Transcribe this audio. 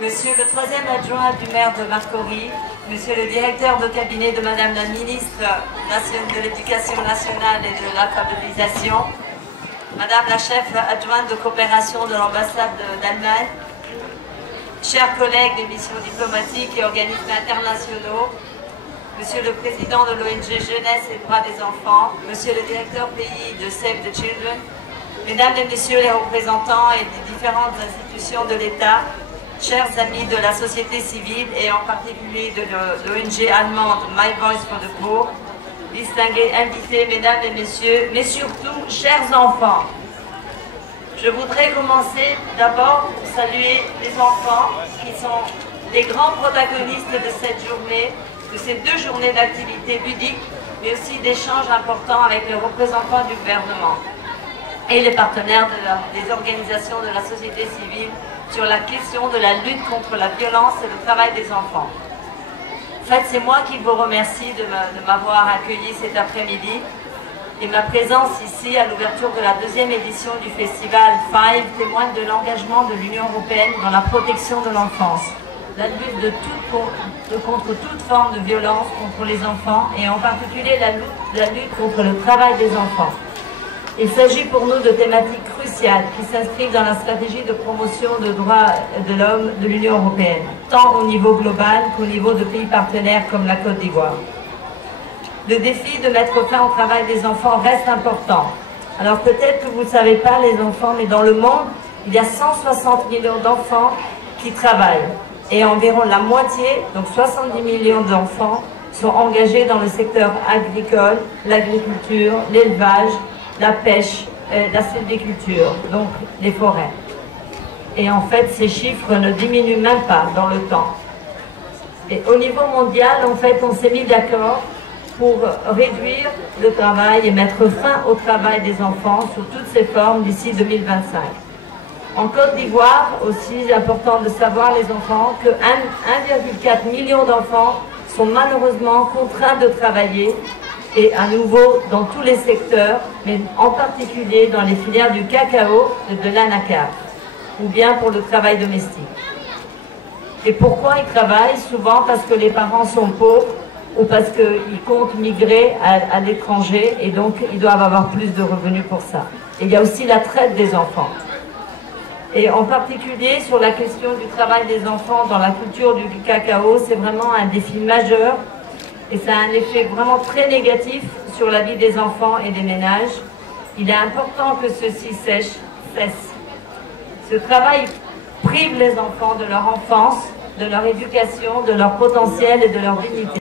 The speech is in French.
Monsieur le troisième adjoint du maire de Marcory, Monsieur le directeur de cabinet de Madame la ministre de l'Éducation nationale et de l'alphabétisation, Madame la chef adjointe de coopération de l'ambassade d'Allemagne, chers collègues des missions diplomatiques et organismes internationaux, Monsieur le président de l'ONG Jeunesse et Droits des enfants, Monsieur le directeur pays de Save the Children, Mesdames et Messieurs les représentants et des différentes institutions de l'État, chers amis de la société civile et en particulier de l'ONG allemande My Voice for the Poor, distingués invités, Mesdames et Messieurs, mais surtout, chers enfants. Je voudrais commencer d'abord pour saluer les enfants qui sont les grands protagonistes de cette journée, de ces 2 journées d'activités ludiques, mais aussi d'échanges importants avec les représentants du gouvernement et les partenaires des organisations de la société civile sur la question de la lutte contre la violence et le travail des enfants. En fait, c'est moi qui vous remercie de m'avoir accueilli cet après-midi et ma présence ici à l'ouverture de la 2e édition du festival Five témoigne de l'engagement de l'Union européenne dans la protection de l'enfance, la lutte contre toute forme de violence contre les enfants et en particulier la lutte contre le travail des enfants. Il s'agit pour nous de thématiques cruciales qui s'inscrivent dans la stratégie de promotion des droits de l'homme de l'Union européenne, tant au niveau global qu'au niveau de pays partenaires comme la Côte d'Ivoire. Le défi de mettre fin au travail des enfants reste important. Alors peut-être que vous ne savez pas les enfants, mais dans le monde, il y a 160 millions d'enfants qui travaillent. Et environ la moitié, donc 70 millions d'enfants, sont engagés dans le secteur agricole, l'agriculture, l'élevage, la pêche, la sylviculture, donc les forêts. Et en fait, ces chiffres ne diminuent même pas dans le temps. Et au niveau mondial, en fait, on s'est mis d'accord pour réduire le travail et mettre fin au travail des enfants sous toutes ses formes d'ici 2025. En Côte d'Ivoire, aussi important de savoir, les enfants, que 1,4 million d'enfants sont malheureusement contraints de travailler et à nouveau dans tous les secteurs, mais en particulier dans les filières du cacao et de l'anacarde, ou bien pour le travail domestique. Et pourquoi ils travaillent? Souvent parce que les parents sont pauvres ou parce qu'ils comptent migrer à l'étranger et donc ils doivent avoir plus de revenus pour ça. Et il y a aussi la traite des enfants. Et en particulier sur la question du travail des enfants dans la culture du cacao, c'est vraiment un défi majeur. Et ça a un effet vraiment très négatif sur la vie des enfants et des ménages. Il est important que ceci cesse. Ce travail prive les enfants de leur enfance, de leur éducation, de leur potentiel et de leur dignité.